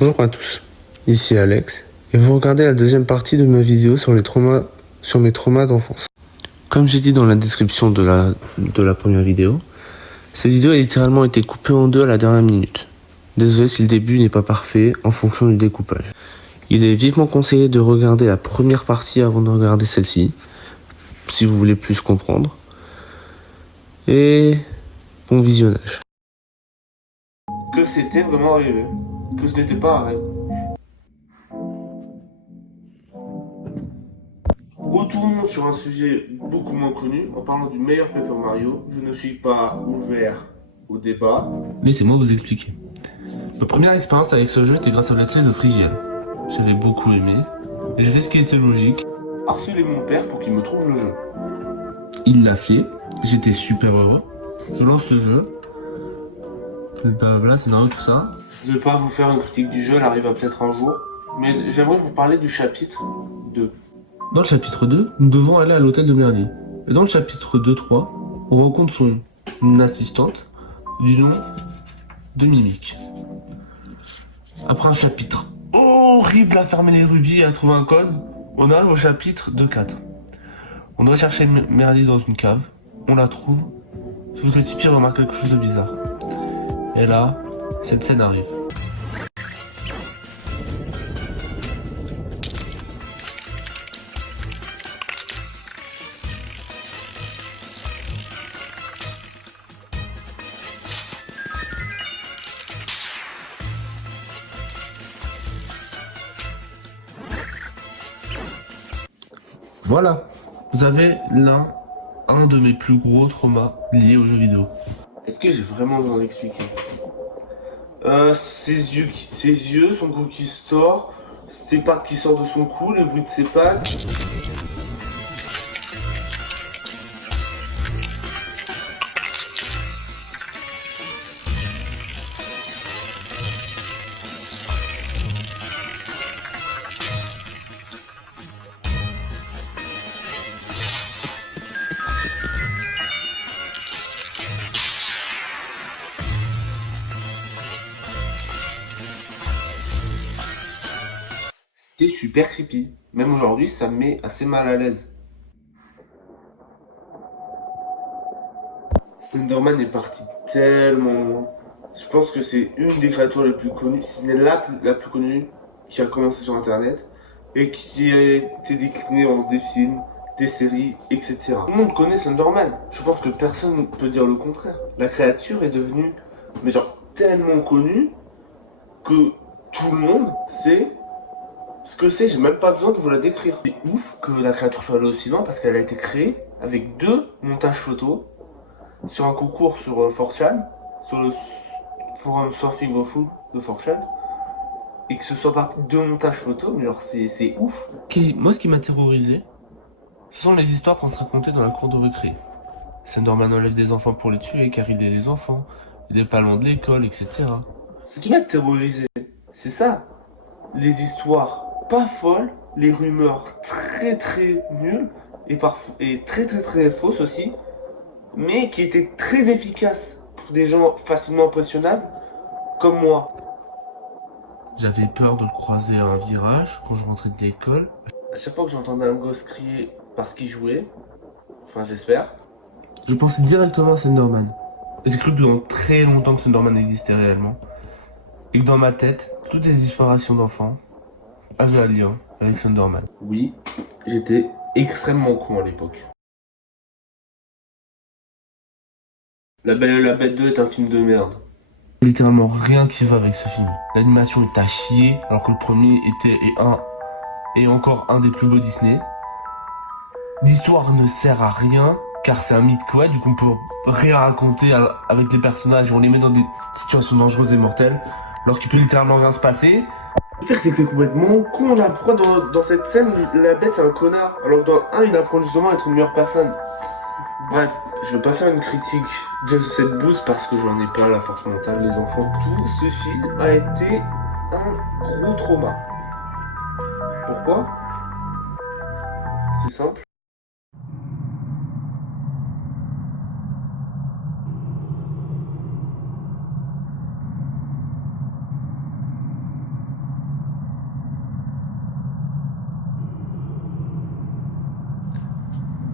Bonjour à tous, ici Alex, et vous regardez la deuxième partie de ma vidéo sur mes traumas d'enfance. Comme j'ai dit dans la description de la première vidéo, cette vidéo a littéralement été coupée en deux à la dernière minute. Désolé si le début n'est pas parfait en fonction du découpage. Il est vivement conseillé de regarder la première partie avant de regarder celle-ci, si vous voulez plus comprendre. Et bon visionnage. Que c'était vraiment arrivé, que ce n'était pas un rêve. Retournons sur un sujet beaucoup moins connu en parlant du meilleur Paper Mario. Je ne suis pas ouvert au débat. Laissez-moi vous expliquer. Ma première expérience avec ce jeu était grâce à la série de Frigiel. J'avais beaucoup aimé, et j'ai fait ce qui était logique. Harceler mon père pour qu'il me trouve le jeu. Il l'a fait, j'étais super heureux. Je lance le jeu. Blablabla, scénario, tout ça. Je ne vais pas vous faire une critique du jeu, elle arrive peut-être un jour. Mais j'aimerais vous parler du chapitre 2. Dans le chapitre 2, nous devons aller à l'hôtel de Merlier. Et dans le chapitre 2-3, on rencontre son assistante du nom de Mimic. Après un chapitre horrible à fermer les rubis et à trouver un code, on arrive au chapitre 2-4. On doit chercher Merlier dans une cave, on la trouve, sauf que Tipeee remarque quelque chose de bizarre. Et là, cette scène arrive. Voilà, vous avez un de mes plus gros traumas liés aux jeux vidéo. Est-ce que j'ai vraiment besoin d'expliquer ses yeux, son cou qui sort, ses pattes qui sortent de son cou, le bruit de ses pattes. C'est super creepy. Même aujourd'hui, ça me met assez mal à l'aise. Slenderman est parti tellement loin. Je pense que c'est une des créatures les plus connues, si ce n'est la plus connue, qui a commencé sur internet et qui a été déclinée en des films, des séries, etc. Tout le monde connaît Slenderman. Je pense que personne ne peut dire le contraire. La créature est devenue, mais genre, tellement connue que tout le monde sait ce que c'est. J'ai même pas besoin de vous la décrire. C'est ouf que la créature soit allée aussi loin parce qu'elle a été créée avec 2 montages photos sur un concours sur 4chan, sur le forum Surfing of Food de 4chan, et que ce soit parti de 2 montages photos, mais genre c'est ouf. Moi, ce qui m'a terrorisé, ce sont les histoires qu'on se racontait dans la cour de récré. Slenderman enlève des enfants pour les tuer, car il est des enfants, il est pas loin de l'école, etc. Ce qui m'a terrorisé, c'est ça. Les histoires pas folles, les rumeurs très nulles, et très fausses aussi, mais qui étaient très efficaces pour des gens facilement impressionnables, comme moi. J'avais peur de le croiser à un virage quand je rentrais de l'école. À chaque fois que j'entendais un gosse crier parce qu'il jouait, enfin j'espère, Je pensais directement à Slenderman. Et j'ai cru pendant très longtemps que Slenderman existait réellement. Et que dans ma tête, toutes les inspirations d'enfants avaient un lien avec Slenderman. oui, j'étais extrêmement con à l'époque. La Belle et la Bête 2 est un film de merde. Littéralement rien qui va avec ce film. L'animation est à chier, alors que le premier et encore un des plus beaux Disney. L'histoire ne sert à rien, car c'est un mythe quoi, du coup on peut rien raconter avec les personnages, on les met dans des situations dangereuses et mortelles, alors qu'il peut littéralement rien se passer. Le pire c'est que c'est complètement con là, pourquoi dans cette scène la bête c'est un connard, alors que dans le 1 il apprend justement à être une meilleure personne. Bref, je vais pas faire une critique de cette bouse parce que j'en ai pas la force mentale, les enfants. Tout ce film a été un gros trauma. Pourquoi? C'est simple.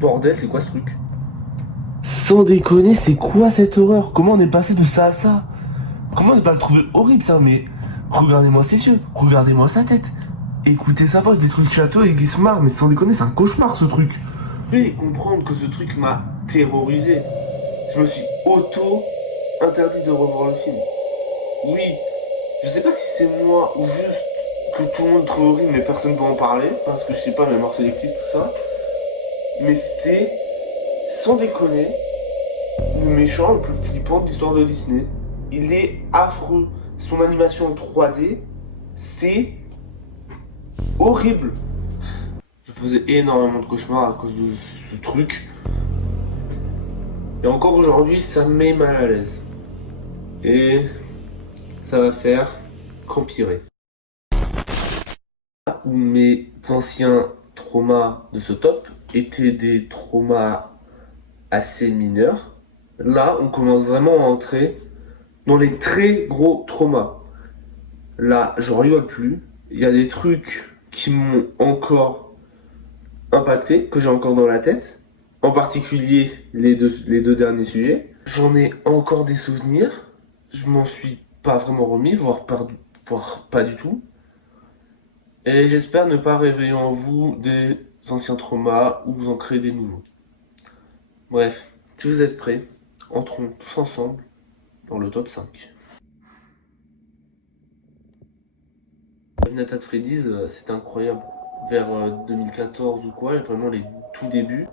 bordel, c'est quoi ce truc? Sans déconner, c'est quoi cette horreur? Comment on est passé de ça à ça? Comment ne pas le trouver horrible ça? Mais regardez-moi ses yeux, regardez-moi sa tête. Écoutez sa voix avec des trucs châteaux et qui se marre, mais sans déconner, c'est un cauchemar ce truc. Je vais comprendre que ce truc m'a terrorisé. Je me suis auto-interdit de revoir le film. Oui, je sais pas si c'est moi ou juste que tout le monde trouve horrible mais personne ne veut en parler, parce que je sais pas, mémoire sélective, tout ça. Mais c'est, sans déconner, le méchant le plus flippant de l'histoire de Disney. Il est affreux. Son animation en 3D, c'est horrible. Je faisais énormément de cauchemars à cause de ce truc. Et encore aujourd'hui, ça me met mal à l'aise. Et ça va faire qu'empirer. Où mes anciens traumas de ce top étaient des traumas assez mineurs, là on commence vraiment à entrer dans les très gros traumas. Là je rigole plus, il y a des trucs qui m'ont encore impacté, que j'ai encore dans la tête, en particulier les deux derniers sujets. J'en ai encore des souvenirs, je m'en suis pas vraiment remis, voire pas du tout. Et j'espère ne pas réveiller en vous des anciens traumas ou vous en créer des nouveaux. Bref, si vous êtes prêts, entrons tous ensemble dans le top 5. Five Nights at Freddy's, c'est incroyable. Vers 2014 ou quoi, vraiment les tout débuts.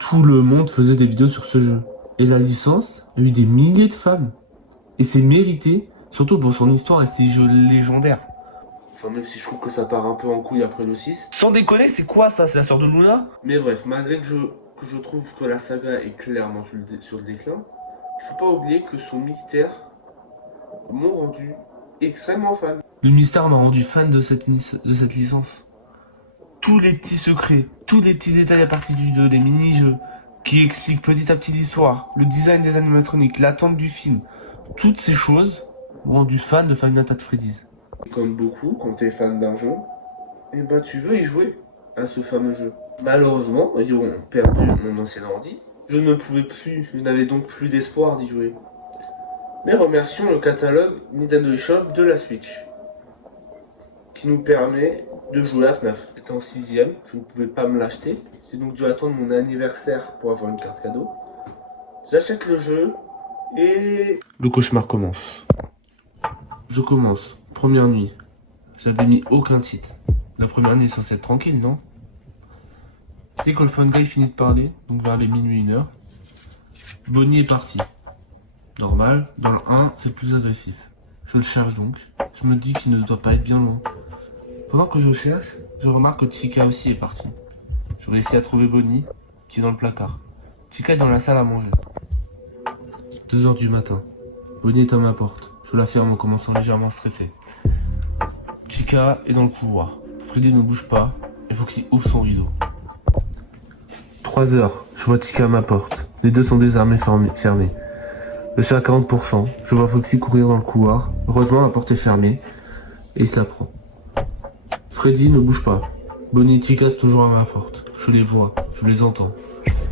Tout le monde faisait des vidéos sur ce jeu. Et la licence a eu des milliers de fans. Et c'est mérité, surtout pour son histoire et ses jeux légendaires. Enfin, même si je trouve que ça part un peu en couille après le 6. Sans déconner, c'est quoi ça? C'est la sœur de Luna? Mais bref, malgré que je trouve que la saga est clairement sur le déclin, il faut pas oublier que son mystère m'ont rendu extrêmement fan. Le mystère m'a rendu fan de cette licence. Tous les petits secrets, tous les petits détails à partir du 2, les mini-jeux, qui expliquent petit à petit l'histoire, le design des animatroniques, l'attente du film, toutes ces choses m'ont rendu fan de Five Nights at Freddy's. Comme beaucoup, quand t'es fan d'un jeu, et bah tu veux y jouer à ce fameux jeu. Malheureusement, ayant perdu mon ancien ordi, je n'avais donc plus d'espoir d'y jouer. Mais remercions le catalogue Nintendo eShop de la Switch, qui nous permet de jouer à FNAF. J'étais en 6ème, je ne pouvais pas me l'acheter, j'ai donc dû attendre mon anniversaire pour avoir une carte cadeau. J'achète le jeu et... Le cauchemar commence. Je commence. Première nuit. J'avais mis aucun titre. La première nuit est censée être tranquille, non? Dès que le Fun Guy finit de parler, donc vers les minuit 1h, Bonnie est parti. Normal, dans le 1, c'est plus agressif. Je le cherche donc. Je me dis qu'il ne doit pas être bien loin. Pendant que je cherche, je remarque que Chica aussi est parti. Je réussis à trouver Bonnie, qui est dans le placard. Chica est dans la salle à manger. 2h du matin. Bonnie est à ma porte. Je la ferme en commençant légèrement stressé. Chica est dans le couloir. Freddy ne bouge pas et Foxy ouvre son rideau. 3h, je vois Chica à ma porte. Les deux sont désormais fermés. Je suis à 40%. Je vois Foxy courir dans le couloir. Heureusement, la porte est fermée. Et il s'apprend. Freddy ne bouge pas. Bonnie et Chica sont toujours à ma porte. Je les vois, je les entends.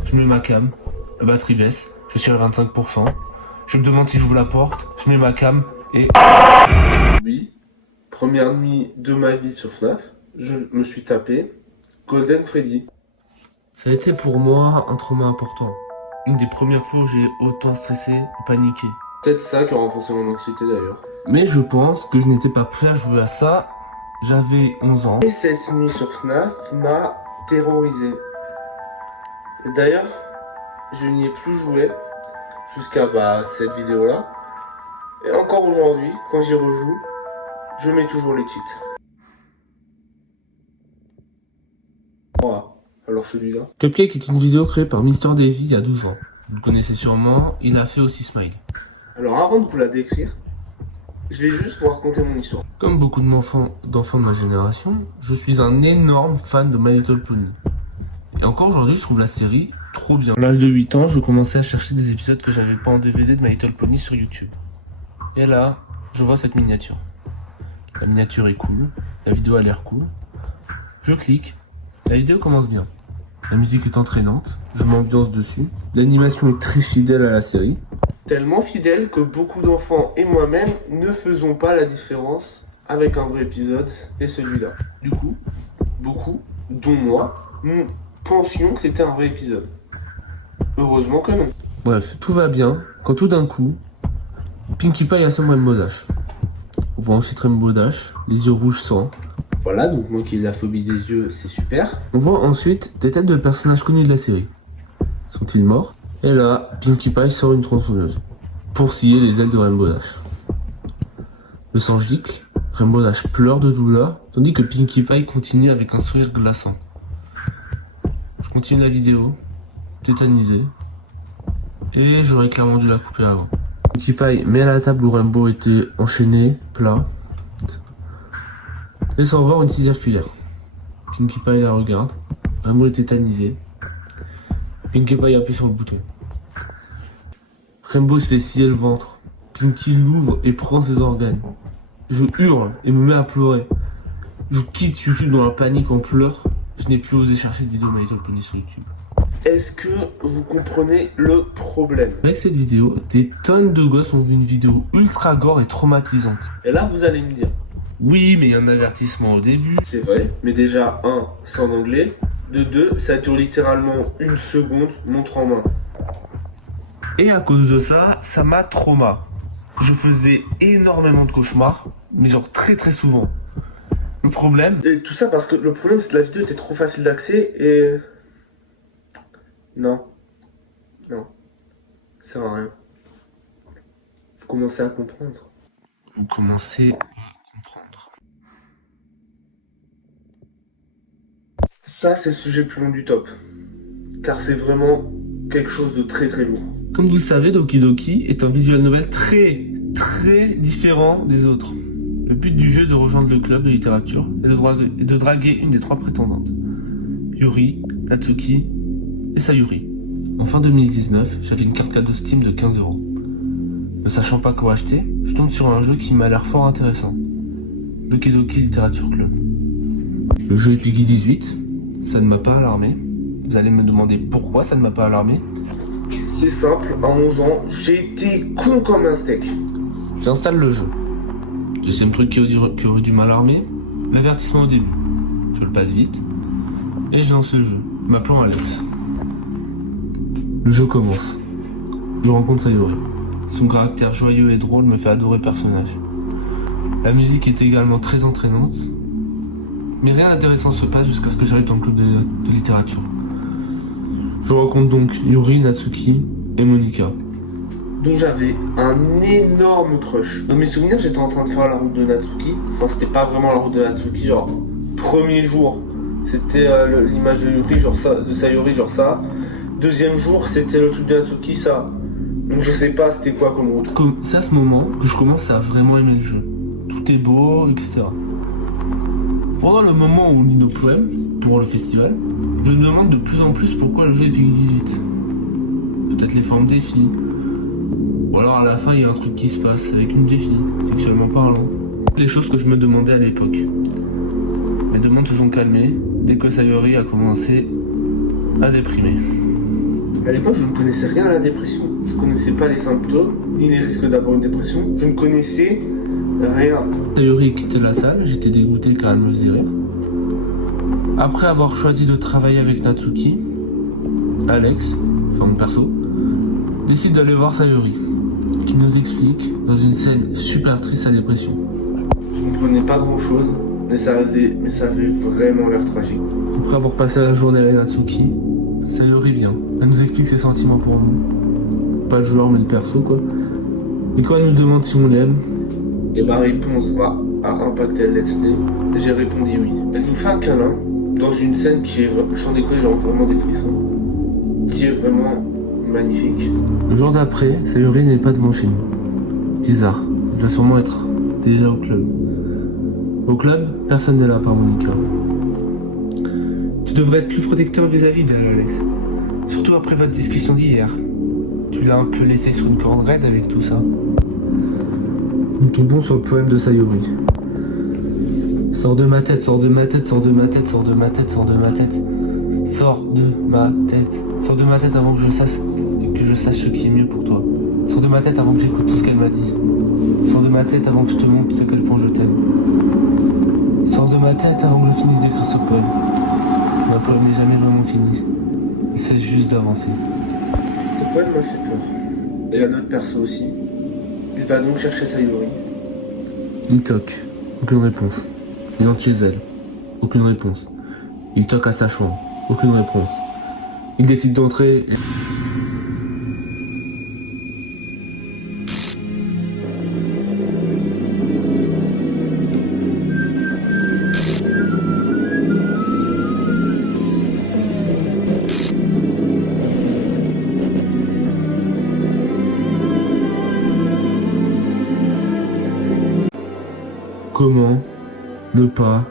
Je mets ma cam. La batterie baisse. Je suis à 25%. Je me demande si j'ouvre la porte. Je mets ma cam et... Oui, première nuit de ma vie sur FNAF, je me suis tapé Golden Freddy. Ça a été pour moi un trauma important. Une des premières fois où j'ai autant stressé et paniqué. Peut-être ça qui a renforcé mon anxiété d'ailleurs. Mais je pense que je n'étais pas prêt à jouer à ça. J'avais 11 ans. Et cette nuit sur FNAF m'a terrorisé. Et d'ailleurs, je n'y ai plus joué jusqu'à cette vidéo là. Et encore aujourd'hui, quand j'y rejoue, je mets toujours les cheats. Voilà, alors celui-là. Cupcake est une vidéo créée par Mr Davy il y a 12 ans. Vous le connaissez sûrement, il a fait aussi Smile. Alors avant de vous la décrire, je vais juste vous raconter mon histoire. Comme beaucoup d'enfants de ma génération, je suis un énorme fan de My Little Pony. Et encore aujourd'hui, je trouve la série trop bien. À l'âge de 8 ans, je commençais à chercher des épisodes que j'avais pas en DVD de My Little Pony sur YouTube. Et là, je vois cette miniature. La miniature est cool, la vidéo a l'air cool. Je clique, la vidéo commence bien. La musique est entraînante, je m'ambiance dessus. L'animation est très fidèle à la série. Tellement fidèle que beaucoup d'enfants et moi-même ne faisons pas la différence avec un vrai épisode et celui-là. Du coup, beaucoup, dont moi, nous pensions que c'était un vrai épisode. Heureusement que non. Bref, tout va bien quand tout d'un coup, Pinkie Pie assomme Rainbow Dash. On voit ensuite Rainbow Dash, les yeux rouges sang. Voilà, donc moi qui ai la phobie des yeux, c'est super. On voit ensuite des têtes de personnages connus de la série. Sont-ils morts? Et là, Pinkie Pie sort une tronçonneuse pour scier les ailes de Rainbow Dash. Le sang gicle, Rainbow Dash pleure de douleur, tandis que Pinkie Pie continue avec un sourire glaçant. Je continue la vidéo, tétanisé, et j'aurais clairement dû la couper avant. Pinkie Pie met à la table où Rainbow était enchaîné, plat, et s'en voir une scie circulaire. Pinkie Pie la regarde, Rainbow est tétanisé. Pinkie Pie appuie sur le bouton. Rainbow se fait scier le ventre. Pinkie l'ouvre et prend ses organes. Je hurle et me mets à pleurer. Je quitte YouTube dans la panique en pleurs. Je n'ai plus osé chercher de vidéo My Little Pony sur YouTube. Est-ce que vous comprenez le problème? Avec cette vidéo, des tonnes de gosses ont vu une vidéo ultra gore et traumatisante. Et là, vous allez me dire, Oui, mais il y a un avertissement au début. c'est vrai, mais déjà, 1, c'est en anglais. De 2, ça dure littéralement une seconde, montre en main. Et à cause de ça, ça m'a trauma. Je faisais énormément de cauchemars, mais genre très très souvent. Le problème, Et tout ça parce que le problème, c'est que la vidéo était trop facile d'accès et... Non. Non. Ça sert à rien. Vous commencez à comprendre. vous commencez à comprendre. Ça, c'est le sujet le plus long du top. Car c'est vraiment quelque chose de très très lourd. Comme vous le savez, Doki Doki est un visual novel très différent des autres. Le but du jeu est de rejoindre le club de littérature et de draguer une des 3 prétendantes. Yuri, Natsuki et Sayuri. En fin 2019, j'avais une carte cadeau Steam de 15 €. Ne sachant pas quoi acheter, je tombe sur un jeu qui m'a l'air fort intéressant. Doki Doki Literature Club. Le jeu est Peggy 18, ça ne m'a pas alarmé. Vous allez me demander pourquoi ça ne m'a pas alarmé. C'est simple, à 11 ans, j'ai été con comme un steak. J'installe le jeu. Deuxième truc qui aurait dû m'alarmer, l'avertissement au début. Je le passe vite et je lance le jeu, m'appelant Alex. Le jeu commence. Je rencontre Sayori. Son caractère joyeux et drôle me fait adorer le personnage. La musique est également très entraînante, mais rien d'intéressant se passe jusqu'à ce que j'arrive dans le club de littérature. Je rencontre donc Yuri, Natsuki et Monika. Donc j'avais un énorme crush. Dans mes souvenirs, j'étais en train de faire la route de Natsuki. Enfin, c'était pas vraiment la route de Natsuki, genre premier jour, c'était l'image de Yuri, genre ça, de Sayori, genre ça. Deuxième jour, c'était le truc de Natsuki, ça. Donc je sais pas c'était quoi comme route. C'est à ce moment que je commence à vraiment aimer le jeu. Tout est beau, etc. Pendant le moment où on lit nos poèmes pour le festival, je me demande de plus en plus pourquoi le jeu est Peggy 18. Peut-être les formes des filles. Ou alors à la fin il y a un truc qui se passe avec une des filles, sexuellement parlant. Les choses que je me demandais à l'époque. Mes demandes se sont calmées dès que Sayori a commencé à déprimer. À l'époque, je ne connaissais rien à la dépression. Je connaissais pas les symptômes, ni les risques d'avoir une dépression. Je ne connaissais rien. Sayori quittait la salle, j'étais dégoûté car elle me faisait rire. Après avoir choisi de travailler avec Natsuki, Alex, forme perso, décide d'aller voir Sayori, qui nous explique dans une scène super triste sa dépression. Je ne comprenais pas grand chose, mais ça avait vraiment l'air tragique. Après avoir passé la journée avec Natsuki, Sayori vient. Elle nous explique ses sentiments pour nous. Pas le joueur mais le perso quoi. Et quand elle nous demande si on l'aime, Et ma réponse a impacté le let's play. J'ai répondu oui. Elle nous fait un câlin dans une scène qui est, sans déconner, genre vraiment des frissons, qui est vraiment magnifique. le jour d'après, Sayori n'est pas devant chez nous. Bizarre, elle doit sûrement être déjà au club. Au club, personne n'est là à part Monika. Tu devrais être plus protecteur vis-à-vis d'elle, Alex. Surtout après votre discussion d'hier. Tu l'as un peu laissé sur une corde raide avec tout ça. Nous tombons sur le poème de Sayori. Sors de ma tête, sors de ma tête, sors de ma tête, sors de ma tête, sors de ma tête. Sors de ma tête. Sors de ma tête avant que je sache ce qui est mieux pour toi. Sors de ma tête avant que j'écoute tout ce qu'elle m'a dit. Sors de ma tête avant que je te montre à quel point je t'aime. Sors de ma tête avant que je finisse d'écrire ce poème. Ma poème n'est jamais vraiment fini. Il s'agit juste d'avancer. Ce poème m'a fait peur. Et un autre perso aussi. Il va donc chercher Sayori. Il toque. Aucune réponse. Il entre chez elle. Aucune réponse. Il toque à sa chambre. Aucune réponse. Il décide d'entrer. Et... Comment ne pas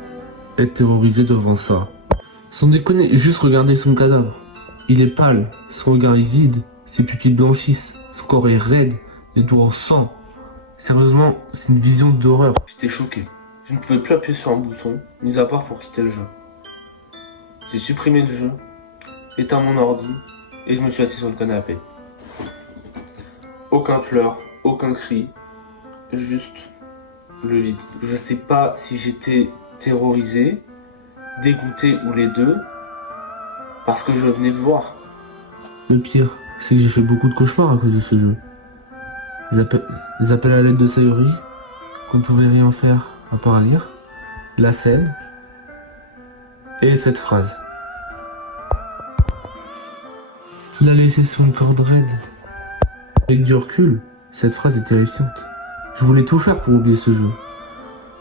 être terrorisé devant ça? Sans déconner, juste regarder son cadavre. Il est pâle, son regard est vide, ses pupilles blanchissent, son corps est raide, les doigts en sang. Sérieusement, c'est une vision d'horreur. J'étais choqué. Je ne pouvais plus appuyer sur un bouton, mis à part pour quitter le jeu. J'ai supprimé le jeu, éteint mon ordi, et je me suis assis sur le canapé. Aucun pleur, aucun cri, juste le vide. Je sais pas si j'étais terrorisé, dégoûté ou les deux, parce que je venais de voir. Le pire, c'est que j'ai fait beaucoup de cauchemars à cause de ce jeu. Les appels à l'aide de Sayori, qu'on ne pouvait rien faire à part lire, la scène, et cette phrase. Il a laissé son corps raide. Avec du recul, cette phrase est terrifiante. Je voulais tout faire pour oublier ce jeu.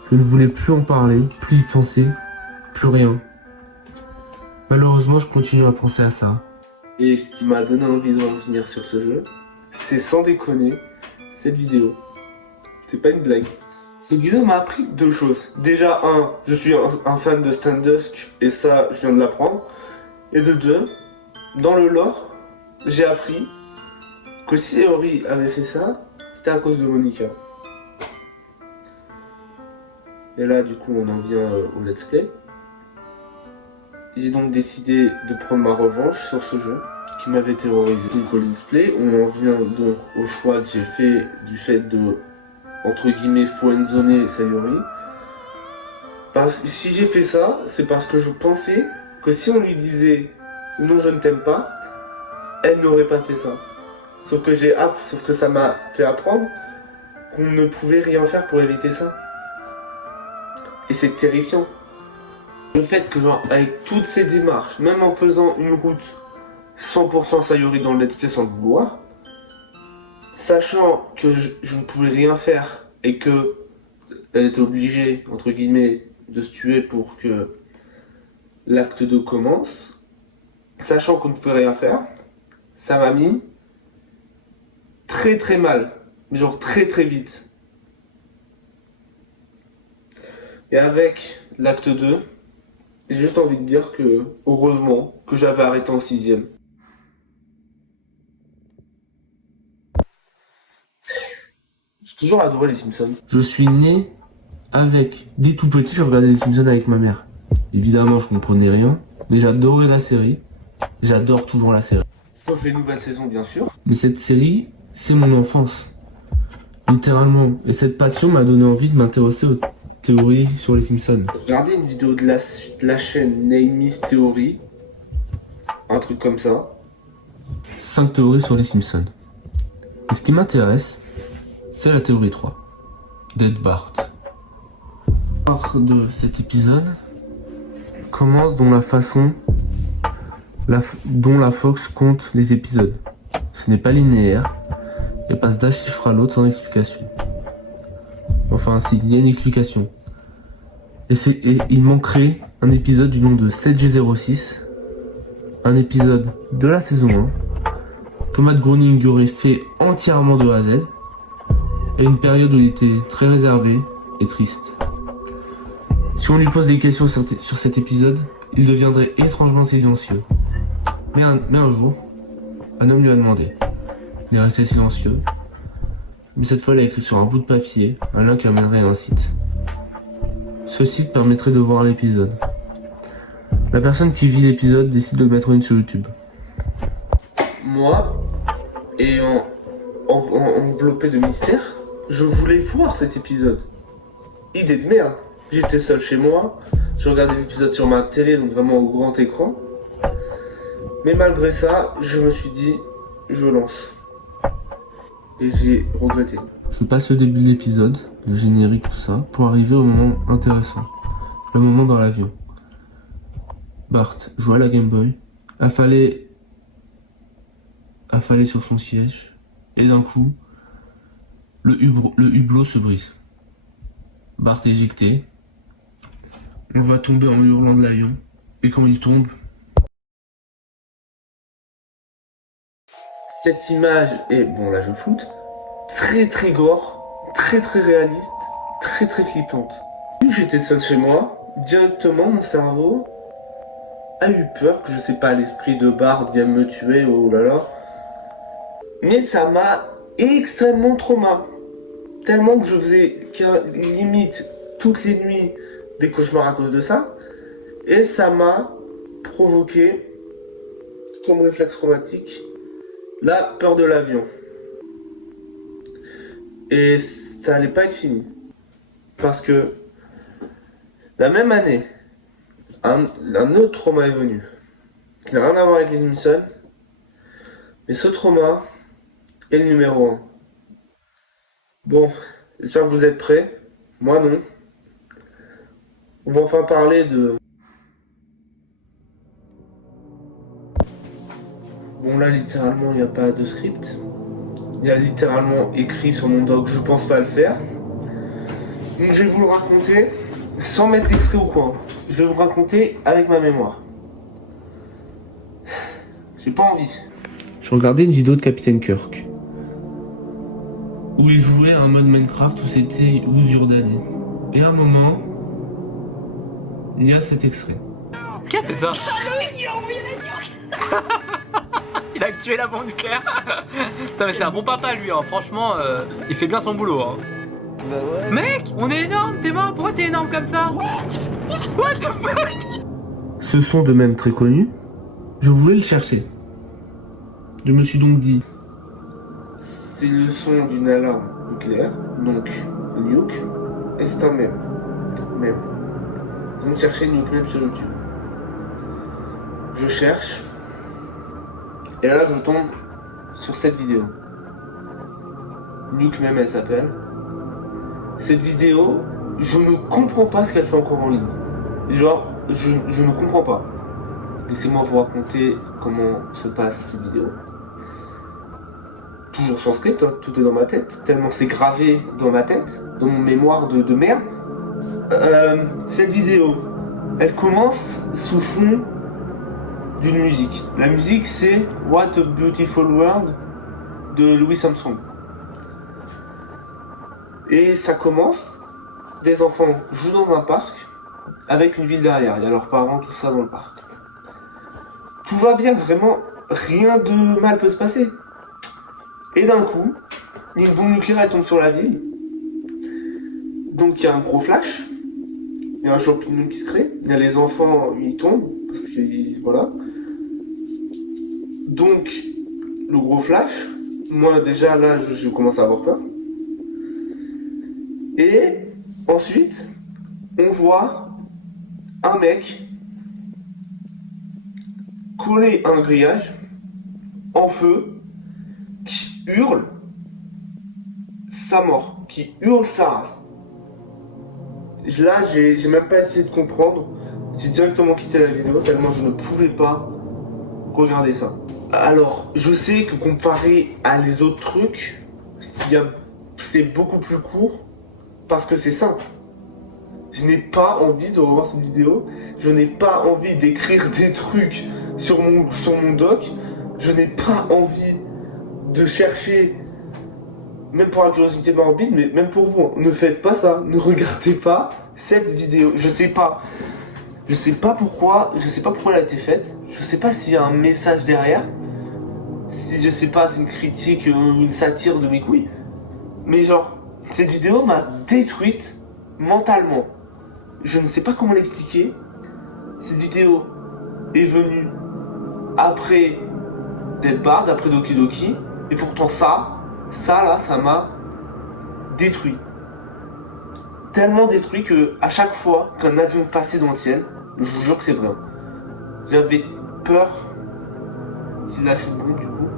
Je ne voulais plus en parler, plus y penser, plus rien. Malheureusement, je continue à penser à ça. Et ce qui m'a donné envie de revenir sur ce jeu, c'est sans déconner, cette vidéo. C'est pas une blague. Cette vidéo m'a appris deux choses. Déjà, je suis un fan de Stardust, et ça, je viens de l'apprendre. Et de deux, dans le lore, j'ai appris que si Sayori avait fait ça, c'était à cause de Monica. Et là, du coup, on en vient au let's play. J'ai donc décidé de prendre ma revanche sur ce jeu qui m'avait terrorisé. Donc au let's play, on en vient donc au choix que j'ai fait du fait de, entre guillemets, friendzoner Sayori. Si j'ai fait ça, c'est parce que je pensais que si on lui disait « non, je ne t'aime pas », elle n'aurait pas fait ça. Sauf que ça m'a fait apprendre qu'on ne pouvait rien faire pour éviter ça. Et c'est terrifiant. Le fait que genre avec toutes ces démarches, même en faisant une route 100% Sayori dans le let's play sans le vouloir, sachant que je ne pouvais rien faire et que elle était obligée, entre guillemets, de se tuer pour que l'acte 2 commence, sachant qu'on ne pouvait rien faire, ça m'a mis très très mal, mais genre très très vite. Et avec l'acte 2, j'ai juste envie de dire que, heureusement, que j'avais arrêté en 6ème. J'ai toujours adoré les Simpsons. Je suis né avec, dès tout petit, je regardais les Simpsons avec ma mère. Évidemment, je comprenais rien, mais j'adorais la série. J'adore toujours la série. Sauf les nouvelles saisons, bien sûr. Mais cette série, c'est mon enfance. Littéralement. Et cette passion m'a donné envie de m'intéresser aux théories sur les Simpsons. Regardez une vidéo de la chaîne Name's Theory. Un truc comme ça. 5 théories sur les Simpsons. Et ce qui m'intéresse, c'est la théorie 3. D'Ed Bart. L'histoire de cet épisode commence dont la façon dont la Fox compte les épisodes. Ce n'est pas linéaire et passe d'un chiffre à l'autre sans explication. Enfin si, il y a une explication. Et il manquerait un épisode du nom de 7G06, un épisode de la saison 1, que Matt Groening aurait fait entièrement de A à Z, et une période où il était très réservé et triste. Si on lui pose des questions sur cet épisode, il deviendrait étrangement silencieux. Mais un jour, un homme lui a demandé. Il est resté silencieux, mais cette fois il a écrit sur un bout de papier un lien qui amènerait à un site. Ce site permettrait de voir l'épisode. La personne qui vit l'épisode décide de le mettre en ligne sur YouTube. Moi, et enveloppé de mystère, je voulais voir cet épisode. Idée de merde. J'étais seul chez moi, je regardais l'épisode sur ma télé, donc vraiment au grand écran. Mais malgré ça, je me suis dit, je lance. Et j'ai regretté. Je passe le début de l'épisode, le générique, tout ça, pour arriver au moment intéressant. Le moment dans l'avion. Bart joue à la Game Boy, affalé sur son siège, et d'un coup, le hublot se brise. Bart est éjecté, on va tomber en hurlant de l'avion, et quand il tombe, cette image est, bon là je floute, très gore, très réaliste, très flippante. Vu que j'étais seul chez moi, directement mon cerveau a eu peur que je sais pas, l'esprit de Bart vienne me tuer, oh là là. Mais ça m'a extrêmement trauma. Tellement que je faisais limite toutes les nuits des cauchemars à cause de ça. Et ça m'a provoqué, comme réflexe traumatique, la peur de l'avion. Et ça allait pas être fini. Parce que la même année, un autre trauma est venu. Qui n'a rien à voir avec les Simpsons. Mais ce trauma est le numéro 1. Bon, j'espère que vous êtes prêts. Moi non. On va enfin parler de... Bon là littéralement il n'y a pas de script. Il y a littéralement écrit sur mon doc, je pense pas le faire. Donc je vais vous le raconter sans mettre d'extrait au coin. Je vais vous raconter avec ma mémoire. J'ai pas envie. je regardais une vidéo de Capitaine Kirk, où il jouait à un mode Minecraft où c'était Use Your Daddy. Et à un moment, il y a cet extrait. Qui a fait ça? Il a tué la bombe nucléaire. Putain mais c'est un bon papa lui, hein. Franchement, il fait bien son boulot. Hein. Bah ouais. Mec, on est énorme, t'es mort, pourquoi t'es énorme comme ça? What the fuck? Ce son de même très connu, je voulais le chercher. Je me suis donc dit, C'est le son d'une alarme nucléaire, donc nuke, et c'est un mème. Mème. Donc cherchez nuke mème sur YouTube. Je cherche, et là je tombe sur cette vidéo. Nuke mème elle s'appelle. Cette vidéo, je ne comprends pas ce qu'elle fait encore en ligne. Genre, je ne comprends pas. Laissez-moi vous raconter comment se passe cette vidéo. Toujours sans script, hein, tout est dans ma tête, tellement c'est gravé dans ma tête, dans mon mémoire de merde. Cette vidéo, elle commence sous fond d'une musique. La musique c'est What a Beautiful World de Louis Armstrong. Et ça commence, des enfants jouent dans un parc avec une ville derrière, il y a leurs parents, tout ça dans le parc. Tout va bien, vraiment, rien de mal peut se passer. Et d'un coup, une bombe nucléaire elle tombe sur la ville. Donc il y a un gros flash, il y a un champignon qui se crée, il y a les enfants, ils tombent, parce que voilà. Donc, le gros flash, moi déjà là je commence à avoir peur. Et ensuite, on voit un mec coller à un grillage en feu qui hurle sa mort, qui hurle sa race. Là, j'ai même pas essayé de comprendre. J'ai directement quitté la vidéo tellement je ne pouvais pas regarder ça. Alors, je sais que comparé à les autres trucs, c'est beaucoup plus court parce que c'est simple. Je n'ai pas envie de revoir cette vidéo. Je n'ai pas envie d'écrire des trucs sur mon doc. Je n'ai pas envie de chercher, même pour la curiosité morbide, mais même pour vous, hein, ne faites pas ça. Ne regardez pas cette vidéo. Je sais pas pourquoi elle a été faite. Je sais pas s'il y a un message derrière. Si je sais pas, c'est une critique ou une satire de mes couilles. Mais genre, cette vidéo m'a détruite mentalement. Je ne sais pas comment l'expliquer. Cette vidéo est venu après Dead Bard, après Doki Doki, et pourtant ça là, ça m'a détruit. Tellement détruit que à chaque fois qu'un avion passait dans le ciel, je vous jure que c'est vrai, j'avais peur qu'il lâche une bombe du coup.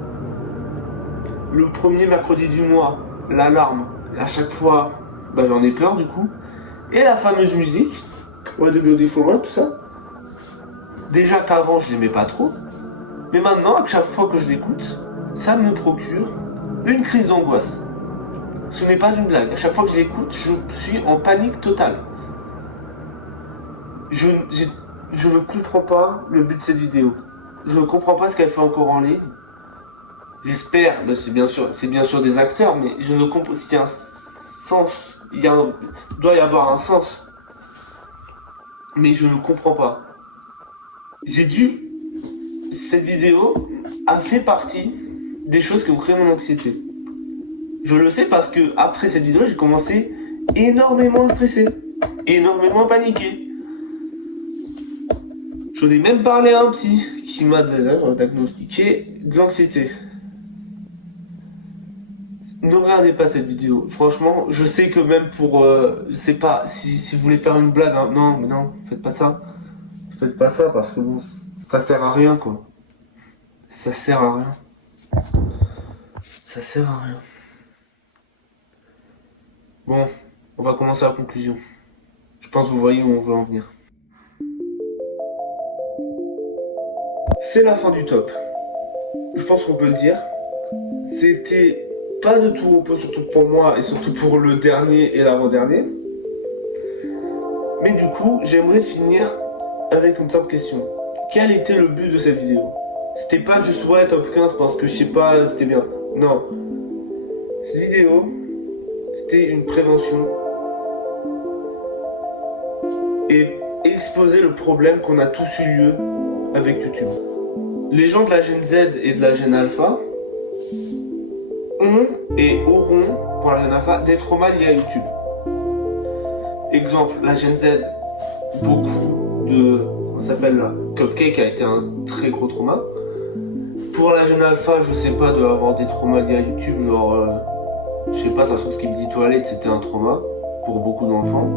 Le premier mercredi du mois, l'alarme, à chaque fois, j'en ai peur du coup. Et la fameuse musique, What the Beautiful World, tout ça. Déjà qu'avant je l'aimais pas trop, mais maintenant à chaque fois que je l'écoute, ça me procure une crise d'angoisse. Ce n'est pas une blague, à chaque fois que je l'écoute, je suis en panique totale. Je ne comprends pas le but de cette vidéo. Je ne comprends pas ce qu'elle fait encore en ligne. J'espère, c'est bien sûr des acteurs, mais je ne comprends pas s'il y a un sens, doit y avoir un sens. Mais je ne comprends pas. Cette vidéo a fait partie des choses qui ont créé mon anxiété. Je le sais parce que après cette vidéo, j'ai commencé énormément à stresser, énormément à paniquer. J'en ai même parlé à un psy qui m'a diagnostiqué de l'anxiété. Ne regardez pas cette vidéo. Franchement, je sais que même pour... je sais pas, si vous voulez faire une blague, hein, non, faites pas ça. Faites pas ça parce que bon, ça sert à rien quoi. Ça sert à rien. Ça sert à rien. Bon, on va commencer la conclusion. Je pense que vous voyez où on veut en venir. C'est la fin du top. Je pense qu'on peut le dire. C'était pas de tout repos, surtout pour moi et surtout pour le dernier et l'avant-dernier. Mais du coup, j'aimerais finir avec une simple question. Quel était le but de cette vidéo? C'était pas juste ouais top 15 parce que je sais pas, c'était bien. Non. Cette vidéo, c'était une prévention et exposer le problème qu'on a tous eu lieu avec YouTube. Les gens de la Gen Z et de la Gen Alpha ont et auront, pour la Gen Alpha, des traumas liés à YouTube. Exemple, la Gen Z, beaucoup de... on s'appelle là, Cupcake a été un très gros trauma. Pour la Gen Alpha, je sais pas, de avoir des traumas liés à YouTube, genre... je sais pas, ça se trouve Skibidi Toilette, c'était un trauma pour beaucoup d'enfants.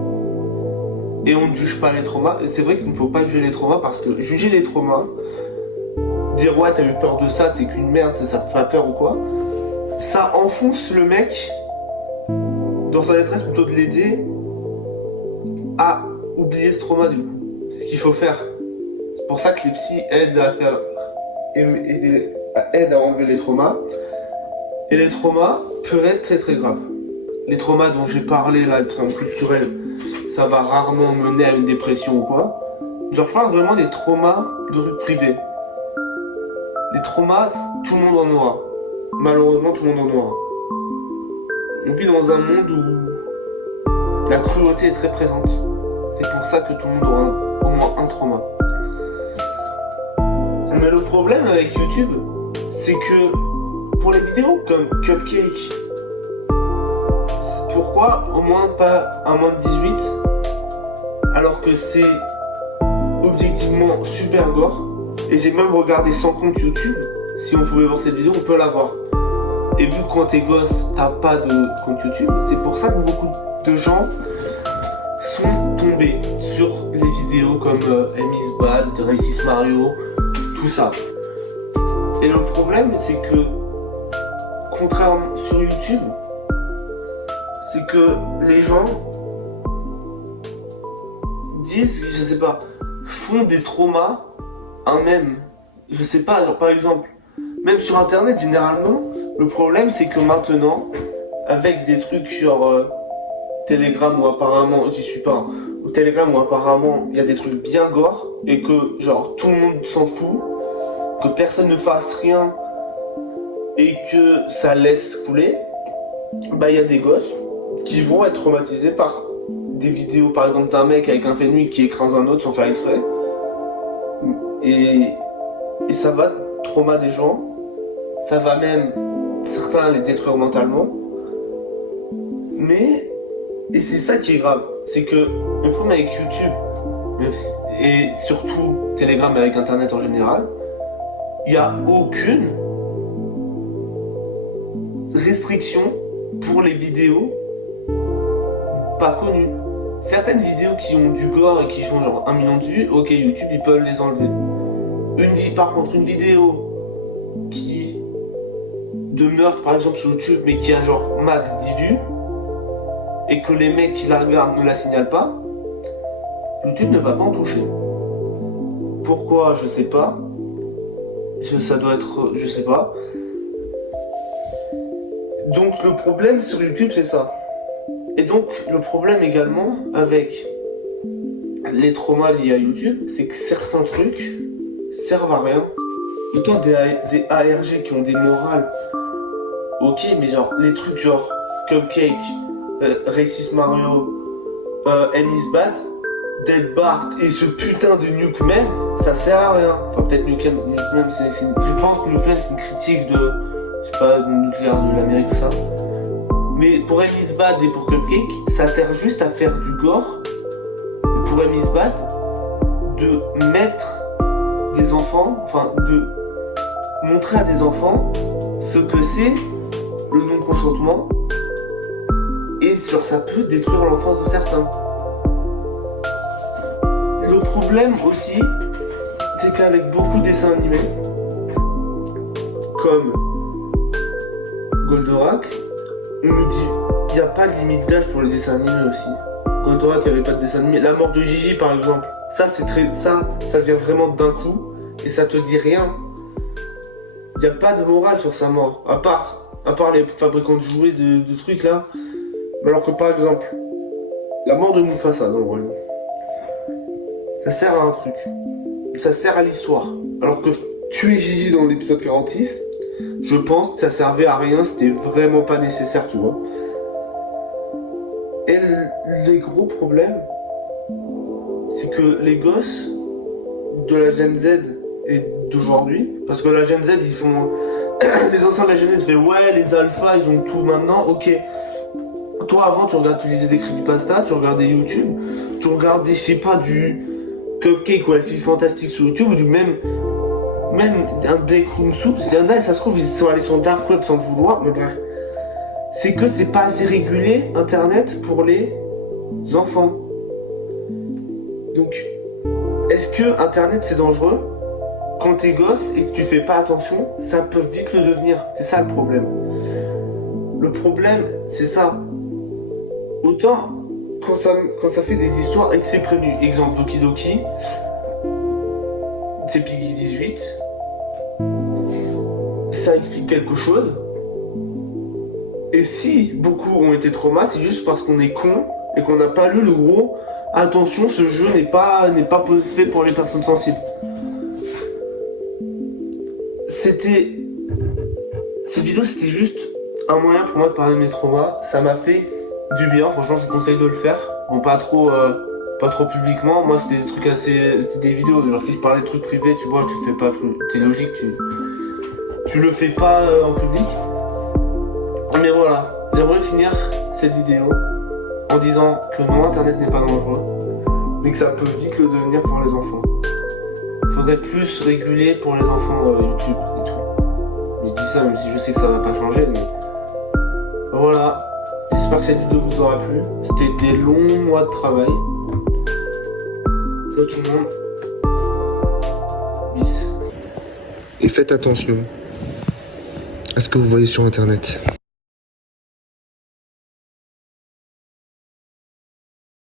Et on ne juge pas les traumas. Et c'est vrai qu'il ne faut pas juger les traumas parce que juger les traumas, dire ouais t'as eu peur de ça, t'es qu'une merde, ça te fait peur ou quoi, ça enfonce le mec dans sa détresse plutôt de l'aider à oublier ce trauma du coup. Ce qu'il faut faire. C'est pour ça que les psys aident à enlever les traumas. Et les traumas peuvent être très très graves. Les traumas dont j'ai parlé là, les traumas culturels, ça va rarement mener à une dépression ou quoi. Je parle vraiment des traumas de trucs privés. Les traumas, tout le monde en aura. Malheureusement, tout le monde en aura. On vit dans un monde où la cruauté est très présente. C'est pour ça que tout le monde aura au moins un trauma. Mais le problème avec YouTube, c'est que pour les vidéos comme Cupcake, pourquoi au moins pas un moins de 18 alors que c'est objectivement super gore. Et j'ai même regardé sans compte YouTube. Si on pouvait voir cette vidéo, on peut la voir. Et vu que quand t'es gosse, t'as pas de compte YouTube, c'est pour ça que beaucoup de gens sont tombés sur des vidéos comme Emmy's Bad, Racist Mario, tout ça. Et le problème, c'est que, contrairement sur YouTube, c'est que les gens disent, je sais pas, font des traumas un mème. Je sais pas, alors par exemple, même sur internet généralement, le problème c'est que maintenant, avec des trucs sur Telegram où apparemment, j'y suis pas, hein, ou Telegram où apparemment il y a des trucs bien gore et que genre tout le monde s'en fout, que personne ne fasse rien et que ça laisse couler, bah il y a des gosses qui vont être traumatisés par des vidéos par exemple d'un mec avec un fait de nuit qui écrase un autre sans faire exprès. Et ça va trauma des gens, ça va même certains les détruire mentalement. Et c'est ça qui est grave, c'est que le problème avec YouTube, et surtout Telegram avec Internet en général, il n'y a aucune restriction pour les vidéos pas connues. Certaines vidéos qui ont du gore et qui font genre 1 million de vues, ok, YouTube ils peuvent les enlever. Par contre, une vidéo qui de meurtre par exemple sur YouTube mais qui a genre max 10 vues et que les mecs qui la regardent ne la signalent pas, YouTube ne va pas en toucher. Pourquoi? Je sais pas. Ça doit être... je sais pas. Donc le problème sur YouTube c'est ça. Et donc le problème également avec les traumas liés à YouTube, c'est que certains trucs servent à rien. Autant des ARG qui ont des morales, ok, mais genre les trucs genre Cupcake, Racist Mario, Emmy's Bad, Dead Bart et ce putain de Nukeman, ça sert à rien. Enfin peut-être Nukeman, je pense que Nukeman c'est une critique de, je sais pas, nucléaire de l'Amérique, tout ça. Mais pour Emmy's Bad et pour Cupcake, ça sert juste à faire du gore. Et pour Emmy's Bad, de mettre des enfants, enfin de montrer à des enfants ce que c'est le non-consentement et sur ça peut détruire l'enfance de certains. Le problème aussi, c'est qu'avec beaucoup de dessins animés, comme Goldorak, on nous dit il n'y a pas de limite d'âge pour les dessins animés aussi. Goldorak avait pas de dessin animé. La mort de Gigi par exemple, ça c'est très. Ça vient vraiment d'un coup et ça te dit rien. Il n'y a pas de morale sur sa mort, à part les fabricants de jouets de trucs là. Alors que par exemple, la mort de Mufasa dans le rôle, ça sert à un truc. Ça sert à l'histoire. Alors que tuer Gigi dans l'épisode 46, je pense que ça servait à rien, c'était vraiment pas nécessaire, tu vois. Et les gros problèmes, c'est que les gosses de la Gen Z et d'aujourd'hui, parce que la Gen Z ils font... les anciens de la Gen Z font ouais les alphas ils ont tout maintenant, ok. Toi avant tu lisais des creepypasta, tu regardais YouTube, tu regardais je sais pas du Cupcake ou Elfie Fantastique sur YouTube ou du même un Backroom Soup, il y en a et ça se trouve ils sont allés sur Dark Web sans le vouloir, mais bref. C'est que c'est pas assez régulé Internet pour les enfants. Donc est-ce que Internet c'est dangereux? Quand t'es gosse et que tu fais pas attention, ça peut vite le devenir. C'est ça le problème. Le problème, c'est ça. Autant quand ça fait des histoires et que c'est prévenu. Exemple Doki Doki, c'est Piggy 18. Ça explique quelque chose. Et si beaucoup ont été traumas, c'est juste parce qu'on est con et qu'on n'a pas lu le gros. Attention, ce jeu n'est pas fait pour les personnes sensibles. Cette vidéo c'était juste un moyen pour moi de parler de mes traumas. Ça m'a fait du bien, franchement je vous conseille de le faire. Bon pas trop publiquement, moi c'était des trucs assez. C'était des vidéos, genre si je parlais de trucs privés, tu vois, tu le fais pas, c'est logique, tu le fais pas en public. Mais voilà, j'aimerais finir cette vidéo en disant que non, Internet n'est pas dangereux, mais que ça peut vite le devenir pour les enfants. Faudrait plus réguler pour les enfants YouTube et tout. Je dis ça même si je sais que ça va pas changer, mais voilà. J'espère que cette vidéo vous aura plu. C'était des longs mois de travail. Ciao tout le monde. Peace. Et faites attention à ce que vous voyez sur Internet.